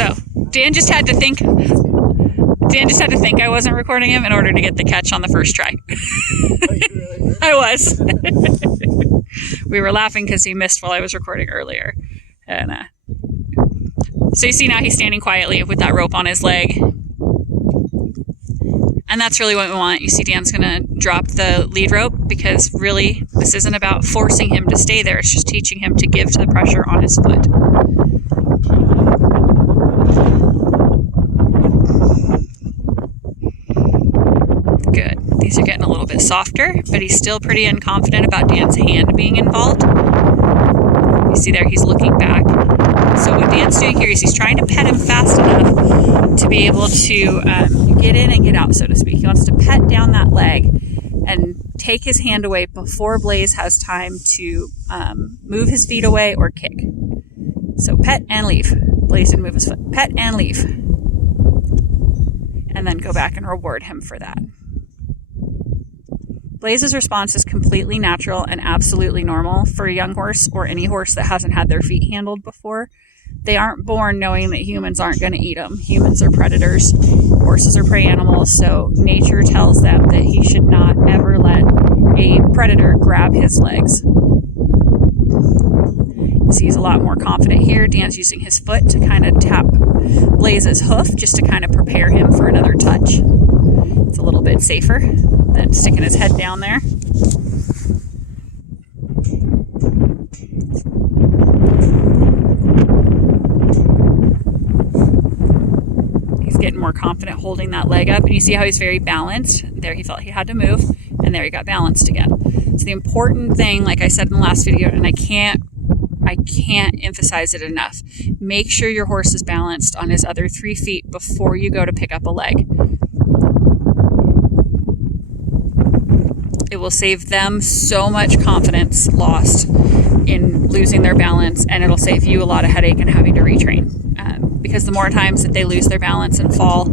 So Dan just had to think I wasn't recording him in order to get the catch on the first try. I was. We were laughing because he missed while I was recording earlier. And so you see now he's standing quietly with that rope on his leg. And that's really what we want. You see Dan's going to drop the lead rope because really this isn't about forcing him to stay there. It's just teaching him to give to the pressure on his foot. Good. These are getting a little bit softer, but he's still pretty unconfident about Dan's hand being involved. You see there, he's looking back. So what Dan's doing here is he's trying to pet him fast enough to be able to get in and get out, so to speak. He wants to pet down that leg and take his hand away before Blaze has time to move his feet away or kick. So pet and leave. Blaze didn't move his foot. Pet and leave. And then go back and reward him for that. Blaze's response is completely natural and absolutely normal for a young horse or any horse that hasn't had their feet handled before. They aren't born knowing that humans aren't going to eat them. Humans are predators. Horses are prey animals, so nature tells them that he should not ever let a predator grab his legs. See, he's a lot more confident here. Dan's using his foot to kind of tap Blaze's hoof just to kind of prepare him for another touch. It's a little bit safer than sticking his head down there. He's getting more confident holding that leg up, and you see how he's very balanced. There he felt he had to move, and there he got balanced again. So the important thing, like I said in the last video, and I can't emphasize it enough, make sure your horse is balanced on his other 3 feet before you go to pick up a leg. It will save them so much confidence lost in losing their balance, and it'll save you a lot of headache and having to retrain. Because the more times that they lose their balance and fall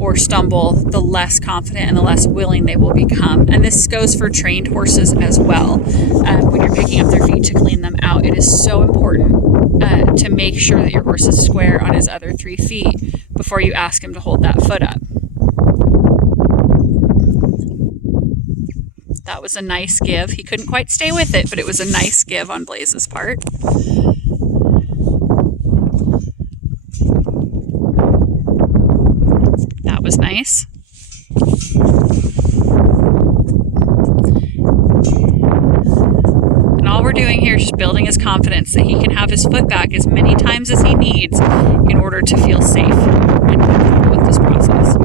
or stumble, the less confident and the less willing they will become. And this goes for trained horses as well. When you're picking up their feet to clean them out, it is so important to make sure that your horse is square on his other 3 feet before you ask him to hold that foot up. That was a nice give. He couldn't quite stay with it, but it was a nice give on Blaze's part. That was nice. And all we're doing here is just building his confidence that he can have his foot back as many times as he needs in order to feel safe and comfortable with this process.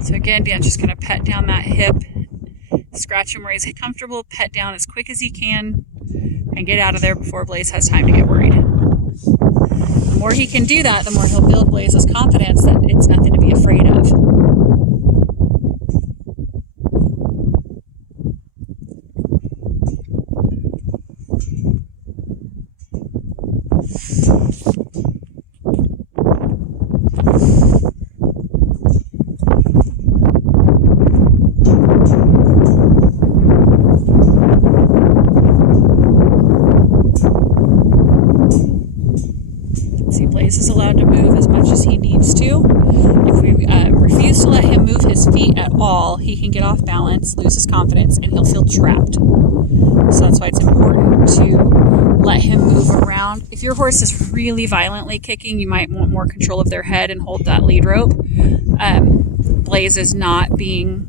So again, Dan's just going to pet down that hip, scratch him where he's comfortable, pet down as quick as he can, and get out of there before Blaze has time to get worried. The more he can do that, the more he'll build Blaze's confidence that it's nothing to be afraid of. Blaze is allowed to move as much as he needs to. If we refuse to let him move his feet at all, he can get off balance, lose his confidence, and he'll feel trapped. So that's why it's important to let him move around. If your horse is really violently kicking, you might want more control of their head and hold that lead rope. Blaze is not being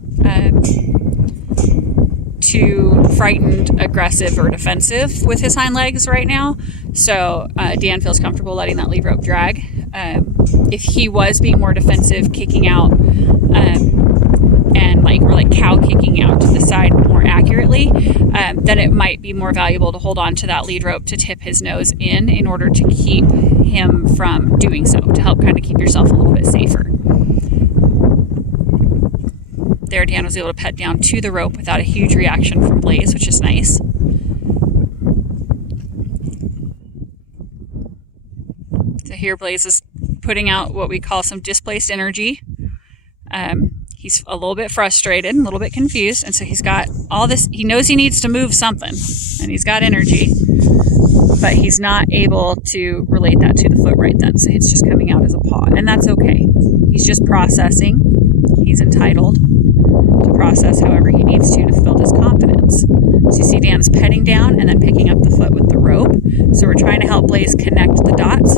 too frightened, aggressive, or defensive with his hind legs right now. So Dan feels comfortable letting that lead rope drag. If he was being more defensive, kicking out, and like cow kicking out to the side more accurately, then it might be more valuable to hold on to that lead rope to tip his nose in order to keep him from doing so, to help kind of keep yourself a little bit safer. There, Dan was able to pet down to the rope without a huge reaction from Blaze, which is nice. So here Blaze is putting out what we call some displaced energy. He's a little bit frustrated, a little bit confused, and so he's got all this. He knows he needs to move something, and he's got energy, but he's not able to relate that to the foot right then, so it's just coming out as a paw, and that's okay. He's just processing. He's entitled to process however he needs to build his confidence. So you see Dan's petting down and then picking up the foot with the rope. So we're trying to help Blaze connect the dots.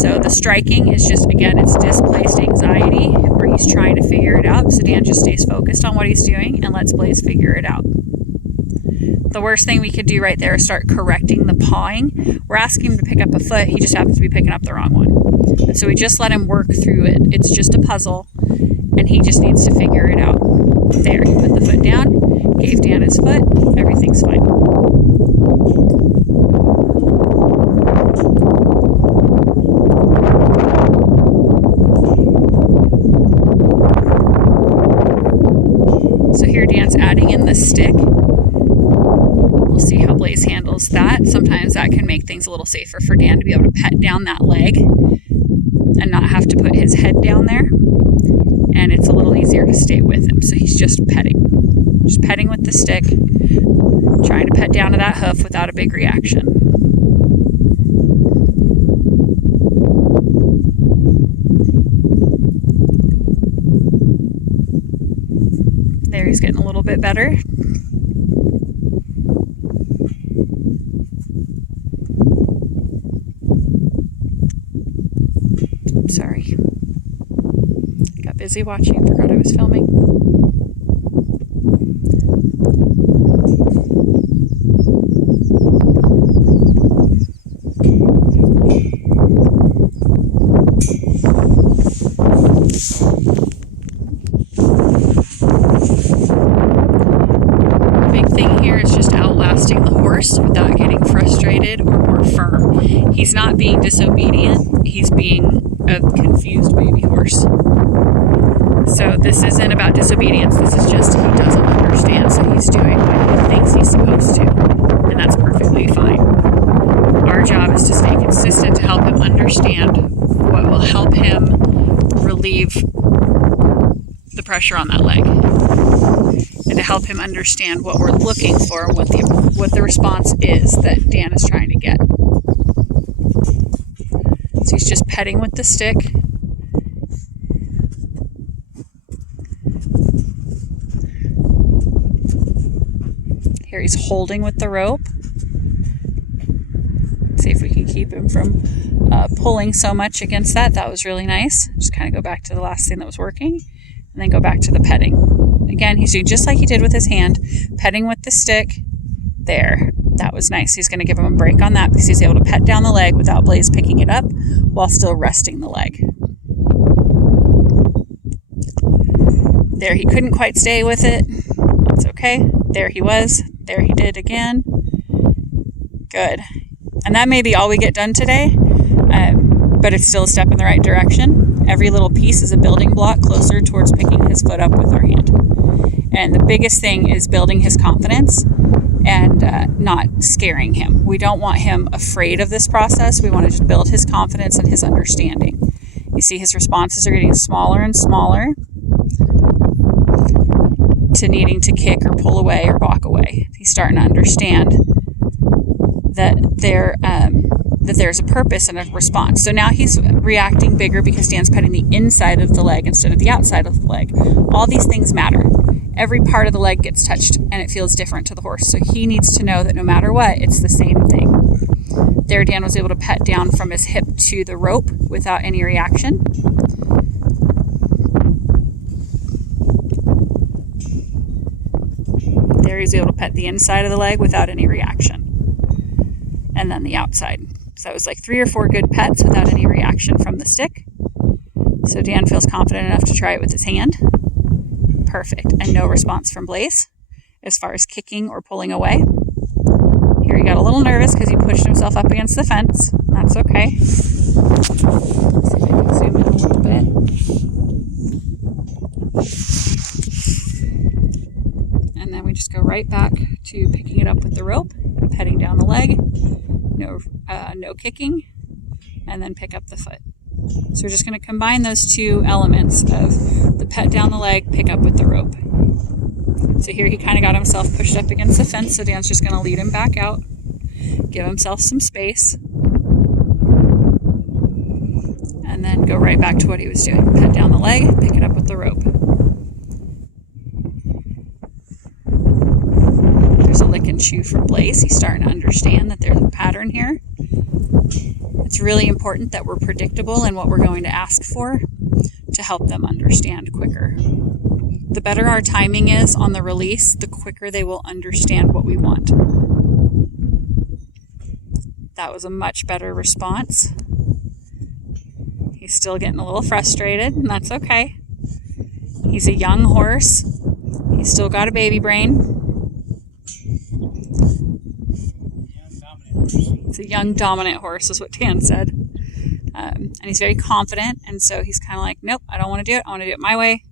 So the striking is just, again, it's displaced anxiety where he's trying to figure it out. So Dan just stays focused on what he's doing and lets Blaze figure it out. The worst thing we could do right there is start correcting the pawing. We're asking him to pick up a foot. He just happens to be picking up the wrong one. And so we just let him work through it. It's just a puzzle, and he just needs to figure it out. There, he put the foot down, gave Dan his foot, everything's fine. So here Dan's adding in the stick. We'll see how Blaze handles that. Sometimes that can make things a little safer for Dan to be able to pet down that leg and not have to put his head down there. And it's a little easier to stay with him. So he's just petting with the stick, trying to pet down to that hoof without a big reaction. There, he's getting a little bit better. Sorry. Got busy watching, forgot I was filming. Big thing here is just outlasting the horse without getting frustrated or more firm. He's not being disobedient, he's being a confused baby horse. So this isn't about disobedience, this is just he doesn't understand, so he's doing what he thinks he's supposed to, and that's perfectly fine. Our job is to stay consistent to help him understand what will help him relieve the pressure on that leg, and to help him understand what we're looking for, what the response is that Dan is trying to get. So he's just petting with the stick. Here he's holding with the rope. See if we can keep him from pulling so much against that. That was really nice. Just kind of go back to the last thing that was working, and then go back to the petting. Again, he's doing just like he did with his hand, petting with the stick. There, that was nice. He's going to give him a break on that because he's able to pet down the leg without Blaze picking it up while still resting the leg. There, he couldn't quite stay with it. That's okay. There he was. There he did again. Good. And that may be all we get done today, but it's still a step in the right direction. Every little piece is a building block closer towards picking his foot up with our hand. And the biggest thing is building his confidence and not scaring him. We don't want him afraid of this process. We want to just build his confidence and his understanding. You see his responses are getting smaller and smaller to needing to kick or pull away or walk away. He's starting to understand that there's a purpose and a response. So now he's reacting bigger because Dan's petting the inside of the leg instead of the outside of the leg. All these things matter. Every part of the leg gets touched and it feels different to the horse. So he needs to know that no matter what, it's the same thing. There, Dan was able to pet down from his hip to the rope without any reaction. There, he's able to pet the inside of the leg without any reaction. And then the outside. So it was like 3 or 4 good pets without any reaction from the stick. So Dan feels confident enough to try it with his hand. Perfect. And no response from Blaze as far as kicking or pulling away. Here he got a little nervous because he pushed himself up against the fence. that's okay. Let's see if I can zoom in a little bit. And then we just go right back to picking it up with the rope, petting down the leg, no kicking, and then pick up the foot. So we're just going to combine those two elements of the pet down the leg, pick up with the rope. So here he kind of got himself pushed up against the fence, so Dan's just going to lead him back out, give himself some space, and then go right back to what he was doing. Pet down the leg, pick it up with the rope. There's a lick and chew from Blaze. He's starting to understand that there's a pattern here. It's really important that we're predictable in what we're going to ask for to help them understand quicker. The better our timing is on the release, the quicker they will understand what we want. That was a much better response. He's still getting a little frustrated, and that's okay. He's a young horse. He's still got a baby brain. It's a young, dominant horse, is what Dan said. And he's very confident, and so he's kind of like, nope, I don't want to do it. I want to do it my way.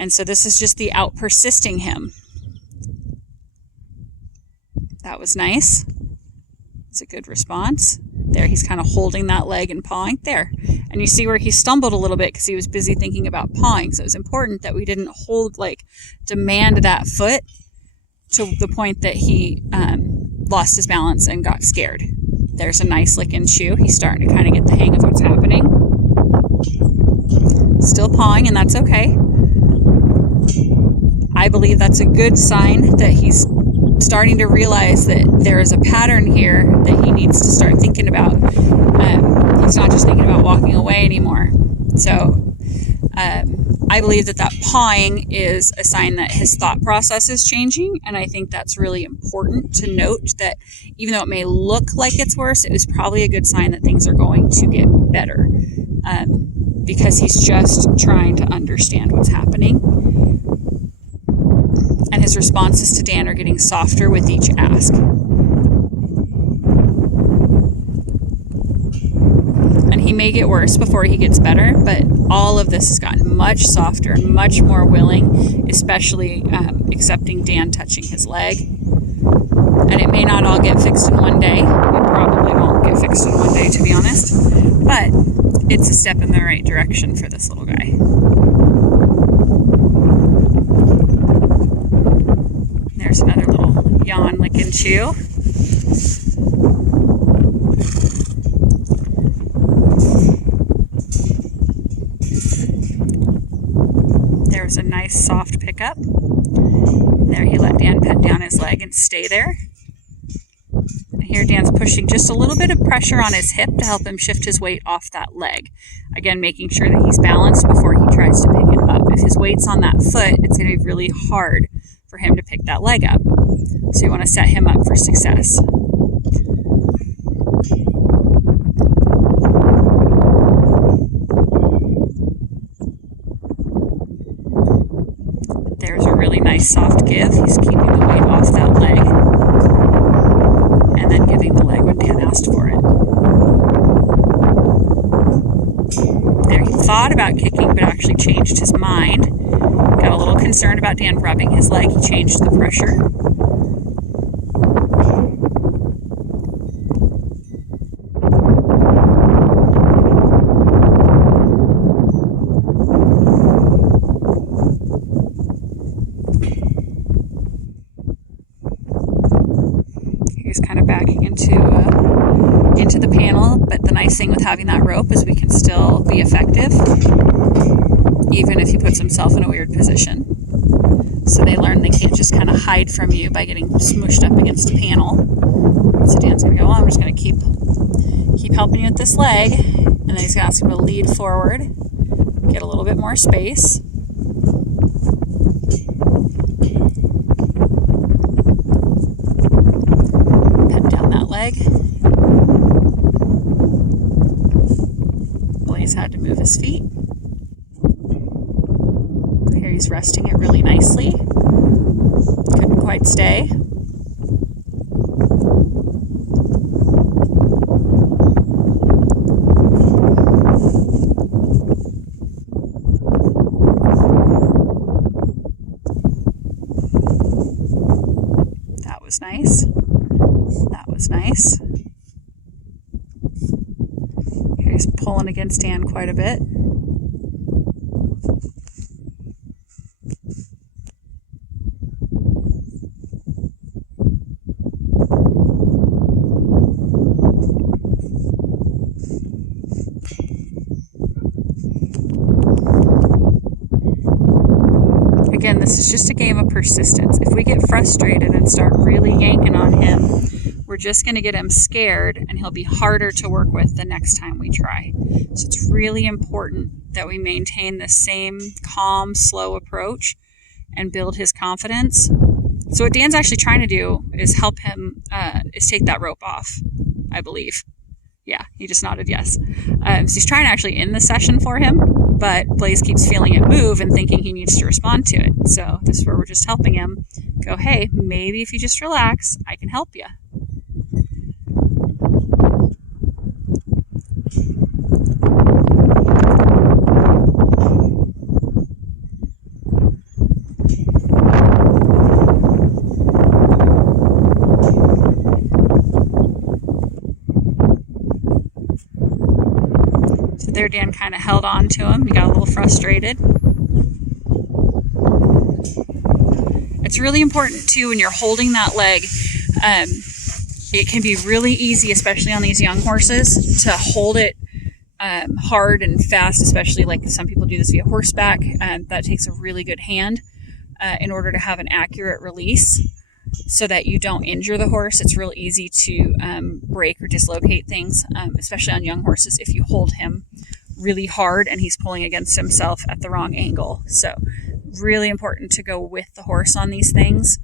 And so this is just the out persisting him. That was nice. It's a good response. There, he's kind of holding that leg and pawing. There. And you see where he stumbled a little bit because he was busy thinking about pawing. So it was important that we didn't demand that foot to the point that he lost his balance and got scared. There's a nice lick and chew. He's starting to kind of get the hang of what's happening. Still pawing, and that's okay. I believe that's a good sign that he's starting to realize that there is a pattern here that he needs to start thinking about. He's not just thinking about walking away anymore. So I believe that pawing is a sign that his thought process is changing, and I think that's really important to note, that even though it may look like it's worse, it is probably a good sign that things are going to get better, because he's just trying to understand what's happening. And his responses to Dan are getting softer with each ask. And he may get worse before he gets better, but all of this has gotten much softer and much more willing, especially accepting Dan touching his leg. And it may not all get fixed in one day. It probably won't get fixed in one day, to be honest. But it's a step in the right direction for this little guy. There's another little yawn, lick and chew. There's a nice soft pickup. There, he let Dan pet down his leg and stay there. And here Dan's pushing just a little bit of pressure on his hip to help him shift his weight off that leg. Again, making sure that he's balanced before he tries to pick it up. If his weight's on that foot, it's going to be really hard for him to pick that leg up. So you want to set him up for success. There's a really nice soft give. He's keeping the weight off that leg, and then giving the leg when Dan asked for it. There, he thought about kicking, but actually changed his mind. Got a little concerned about Dan rubbing his leg. He changed the pressure. He's kind of backing into the panel, but the nice thing with having that rope is we can still be effective, even if he puts himself in a weird position. So they learn they can't just kind of hide from you by getting smooshed up against a panel. So Dan's going to go, well, I'm just going to keep helping you with this leg. And then he's going to ask him to lead forward, get a little bit more space. Pet down that leg. Blaze had to move his feet. Here he's resting it really nicely. Couldn't quite stay. was nice. That was nice. Here he's pulling against Dan quite a bit. Again, this is just a game of persistence. If we get frustrated and start really yanking on him, we're just going to get him scared and he'll be harder to work with the next time we try. So it's really important that we maintain the same calm, slow approach and build his confidence. So what Dan's actually trying to do is help him, is take that rope off, I believe. Yeah, he just nodded yes. So he's trying to actually end the session for him, but Blaze keeps feeling it move and thinking he needs to respond to it. So this is where we're just helping him go, hey, maybe if you just relax, I can help you. There, Dan kind of held on to him. He got a little frustrated. It's really important too when you're holding that leg. It can be really easy, especially on these young horses, to hold it hard and fast, especially like some people do this via horseback. That takes a really good hand in order to have an accurate release so that you don't injure the horse. It's real easy to break or dislocate things, especially on young horses if you hold him really hard and he's pulling against himself at the wrong angle. So really important to go with the horse on these things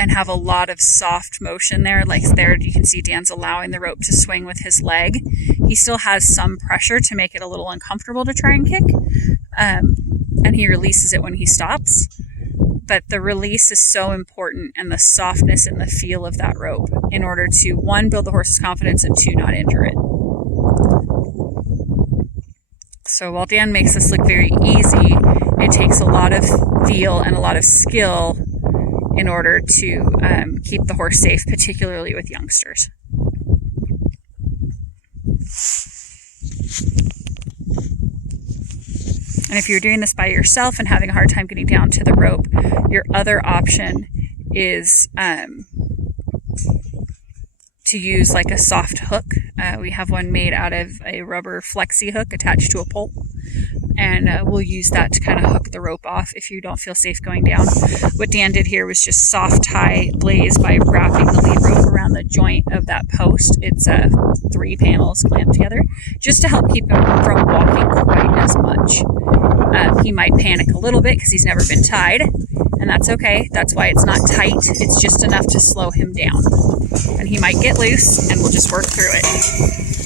and have a lot of soft motion there. Like there you can see Dan's allowing the rope to swing with his leg. He still has some pressure to make it a little uncomfortable to try and kick, and he releases it when he stops. But the release is so important, and the softness and the feel of that rope in order to, one, build the horse's confidence, and two, not injure it. So while Dan makes this look very easy, it takes a lot of feel and a lot of skill in order to keep the horse safe, particularly with youngsters. And if you're doing this by yourself and having a hard time getting down to the rope, your other option is to use like a soft hook. We have one made out of a rubber flexi hook attached to a pole. And we'll use that to kind of hook the rope off if you don't feel safe going down. What Dan did here was just soft tie Blaze by wrapping the lead rope around the joint of that post. It's 3 panels clamped together just to help keep him from walking quite as much. He might panic a little bit because he's never been tied, and that's okay. That's why it's not tight. It's just enough to slow him down. And he might get loose, and we'll just work through it.